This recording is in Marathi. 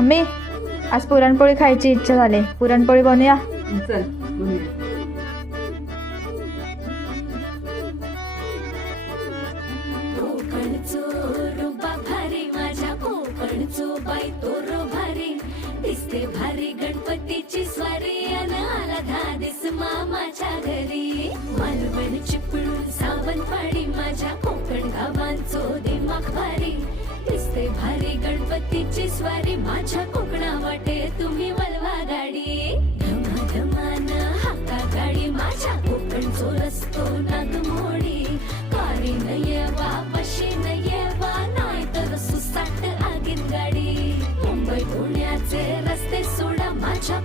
मम्मी आज पुरणपोळी खायची इच्छा झाली, पुरणपोळी बनवूया. चल बनवूया. कोकणचो रुबा भारी माझ्या कोकणचो बाई तो रो भारी दिसते भारी गणपतीची स्वारी अन आला धादिस मामाच्या घरी मालवण चिपळूण सावंतवाडी माझ्या कोकण गावांचो दिमाग भारी दिसते भारी गणपतीची स्वारी माझ्या कोकणा वाटे तुम्ही वलवा गाडी धमाधमान हाका गाडी माझ्या कोकणचो रस्तो नागमोडी कारी न येवा बशी न येवा नाही तर सुसाट आगीन गाडी मुंबई पुण्याचे रस्ते सोडा माझ्या